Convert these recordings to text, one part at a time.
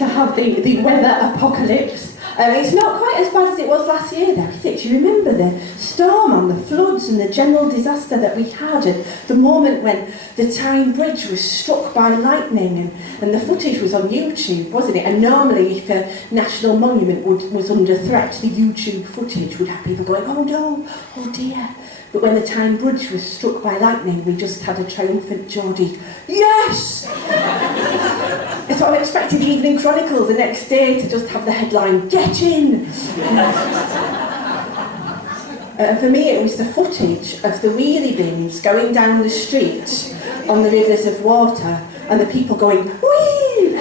to have the weather apocalypse. It's not quite as bad as it was last year, though, is it? Do you remember the storm and the floods and the general disaster that we had at the moment when the Tyne Bridge was struck by lightning, and the footage was on YouTube, wasn't it? And normally, if a national monument was under threat, the YouTube footage would have people going, oh no, oh dear. But when the Tyne Bridge was struck by lightning, we just had a triumphant Geordie, yes! So I expected the Evening Chronicle the next day to just have the headline, get in! For me, it was the footage of the wheelie bins going down the street on the rivers of water and the people going, whee!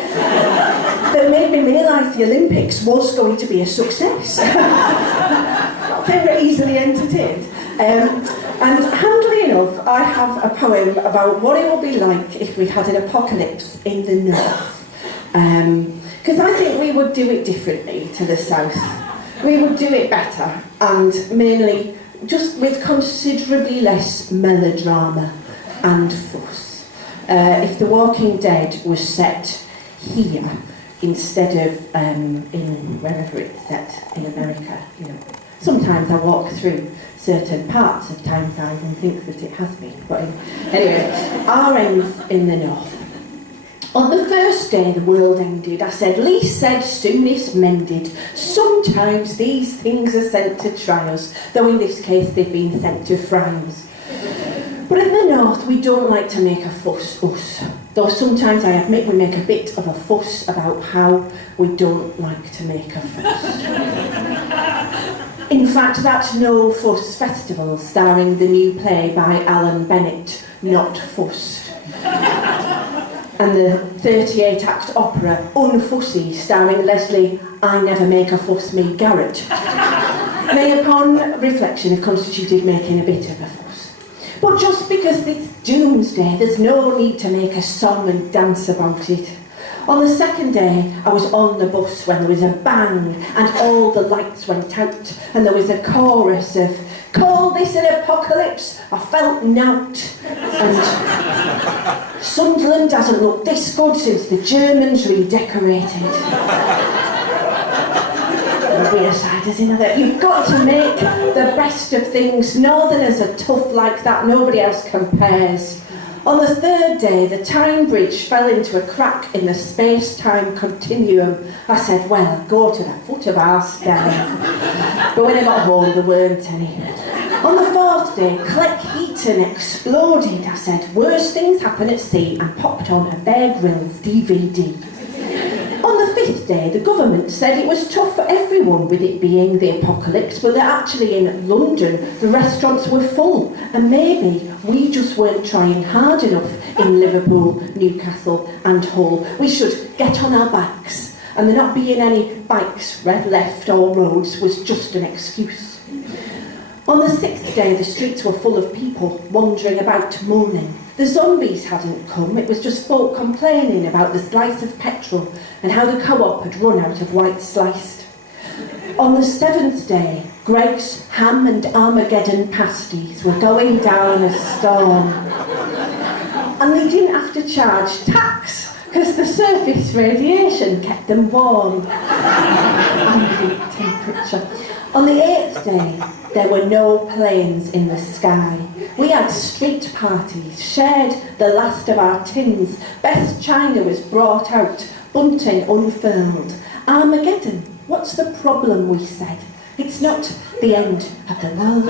That made me realise the Olympics was going to be a success. Not very easily entertained. And handily enough, I have a poem about what it would be like if we had an apocalypse in the north. Because I think we would do it differently to the south. We would do it better, and mainly just with considerably less melodrama and fuss. If The Walking Dead was set here instead of in wherever it's set in America, you know. Sometimes I walk through certain parts of Tyneside and think that it has been. But anyway, our ends in the north. On the first day the world ended, I said, least said, soonest mended. Sometimes these things are sent to try us, though in this case they've been sent to fry us. But in the north we don't like to make a fuss, us. Though sometimes I admit we make a bit of a fuss about how we don't like to make a fuss. In fact, that No Fuss Festival, starring the new play by Alan Bennett, Not Fussed, and the 38-act opera Unfussy, starring Leslie I Never Make a Fuss Me Garrett, may upon reflection have constituted making a bit of a fuss. But just because it's doomsday, there's no need to make a song and dance about it. On the second day, I was on the bus when there was a bang and all the lights went out and there was a chorus of, call this an apocalypse, I felt nout. And Sunderland hasn't looked this good since the Germans redecorated. Weirsiders in other. You've got to make the best of things. Northerners are tough like that, nobody else compares. On the third day, the Tyne Bridge fell into a crack in the space-time continuum. I said, well, go to the foot of our stairs. But when I got home, there weren't any. On the fourth day, Cleckheaton exploded. I said, worse things happen at sea, and popped on a Bear Grylls DVD. On the fifth day, the government said it was tough for everyone with it being the apocalypse, but that actually in London the restaurants were full, and maybe we just weren't trying hard enough in Liverpool, Newcastle and Hull. We should get on our backs, and there not being any bikes left or roads was just an excuse. On the sixth day, the streets were full of people wandering about moaning. The zombies hadn't come, it was just folk complaining about the slice of petrol and how the co-op had run out of white sliced. On the seventh day, Greg's ham and Armageddon pasties were going down a storm. And they didn't have to charge tax, because the surface radiation kept them warm. Ambient temperature. On the eighth day, there were no planes in the sky. We had street parties, shared the last of our tins. Best china was brought out, bunting unfurled. Armageddon, what's the problem, we said. It's not the end of the world.